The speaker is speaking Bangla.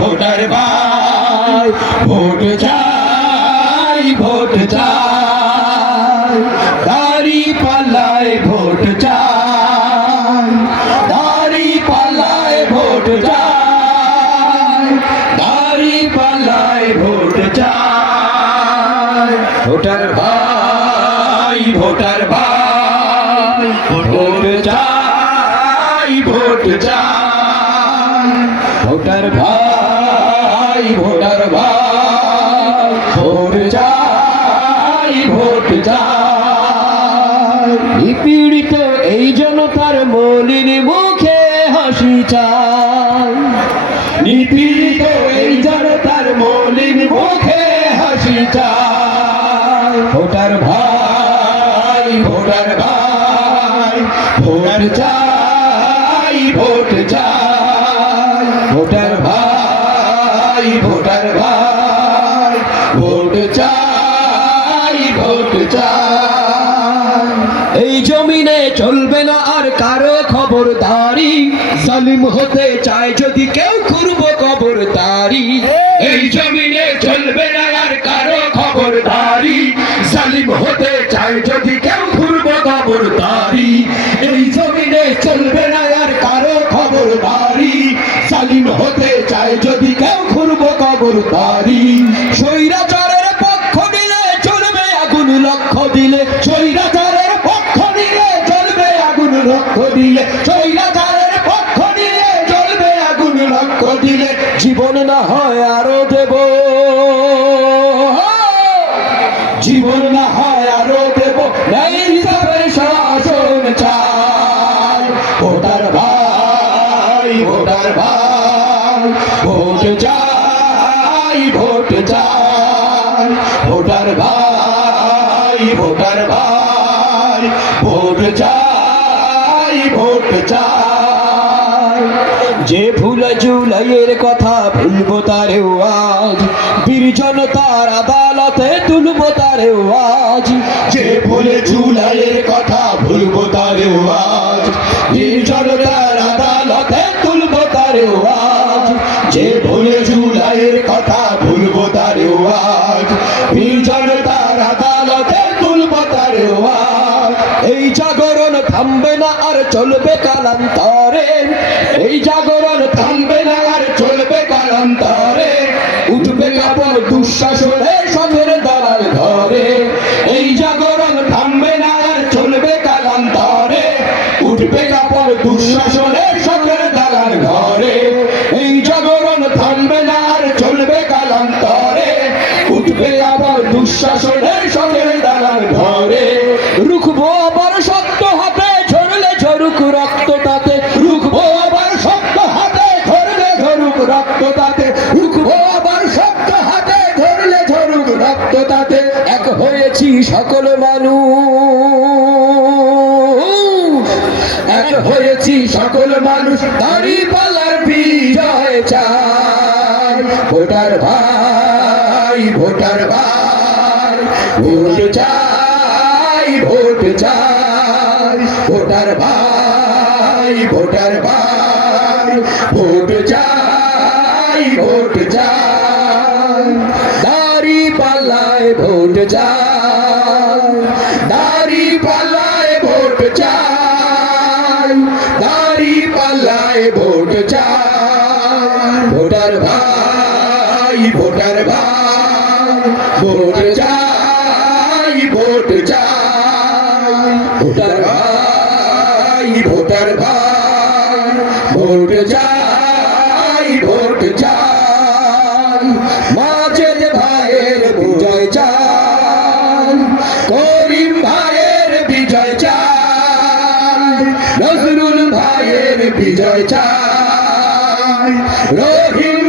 ভোটার ভাই ভোট চাই ভোট চাই দাড়ি পাল্লায় ভোট চাই দাড়ি পাল্লায় ভোট চাই দাড়ি পাল্লায় ভোট চাই ভোটার ভাই ভোটার ভাই ভোট চাই ভোট চাই ভোটার ভাই ভোটার ভাই ভোট চাই ভোট চাই নিপীড়িত এই জনতার মলিন মুখে হাসি চাই নিপীড়িত এই জনতার মলিন মুখে হাসি চাই ভোটার ভাই ভোটার ভাই ভোট চাই ভোট চাই ভোটার ভাই ভোটার ভাই ভোট চাই ভোট চাই এই জমিনে চলবে না আর কারো খবরদারি জালিম হতে চায় যদি কেউ খুরব কবরদারি এই জমিনে চলবে না আর কারো খবরদারি জালিম হতে চায় যদি কেউ খুরব কবরদারি এই জমিনে চলবে না আর কারো খবরদারি জালিম হতে চায় যদি কেউ খুরব কবরদারি স্বৈরাচারের পক্ষ নিলে চলবে আগুন লক্ষ্য দিলে স্বৈরাচারের পক্ষ নিলে চলবে আগুন লক্ষ্য দিলে স্বৈরাচারের পক্ষ নিলে চলবে আগুন লক্ষ্য দিলে জীবন না হয় আরো দেব জীবন না হয় আরো দেব ন্যায় হিসাবের শাসন চাই ভোটার ভাই ভোটার ভাই ভোট চাই ভোট চাই ভোটার ভাই ভোটার ভাই ভোট চাই ভোট চাই যে ভুল জুলাইয়ের কথা ভুলবো তারেও আজ বীর জনতার আদালতে তুলবো তারেও আজ যে ভুল জুলাইয়ের কথা ভুলবো তারেও আজ বীর জনতার আদালতে তুলবো তারেও আজ যে ভুল জুলাইয়ের কথা ভুলবো তারেও আজ বীর জনতার আদালতে তুলবো তারেও আজ এই জাগরণ থামবে না আর চলবে কালান্তরে এই জাগরণ থামবে না আর চলবে কালান্তরে উঠবে কাপড় দুঃশাসনের সঙ্গের দালাল ঘরে এই জাগরণ থামবে না আর চলবে কালান্তরে উঠবে কাপড় দুঃশাসনের সঙ্গের দালাল ঘরে এই জাগরণ থামবে না আর চলবে কালান্তরে উঠবে আবার দুঃশাসনের সঙ্গের দালাল ঘরে রুখবো আবার শক্ত হাতে ঝরলে ঝরুক রক্ত তাতে রুখবো আবার শক্ত হাতে ঝরলে ঝরুক রক্ত তাতে রুখবো আবার শক্ত হাতে ধরলে ঝরুক রক্ত তাতে এক হয়েছি সকল মানুষ এক হয়েছি সকল মানুষ দাড়ি পাল্লার বিজয় চাই ভোটার ভাই ভোটার ভাই ভোট চাই ভোট চাই ভোটার ভাই ভোটার ভাই ভোট চাই ভোট চাই দাড়ি পাল্লায় ভোট চাই দাড়ি পাল্লায় ভোট চাই দাড়ি পাল্লায় ভোট চাই ভোটার ভাই ভোটার ভাই ভোট চাই ভোট চাই ভোটার ভাই ভোটার ভাই ভোট চাই ভোট চাই মাজেদ ভাইয়ের বিজয় চাই করিম ভাইয়ের বিজয় চাই নজরুল ভাইয়ের বিজয় চাই রহিম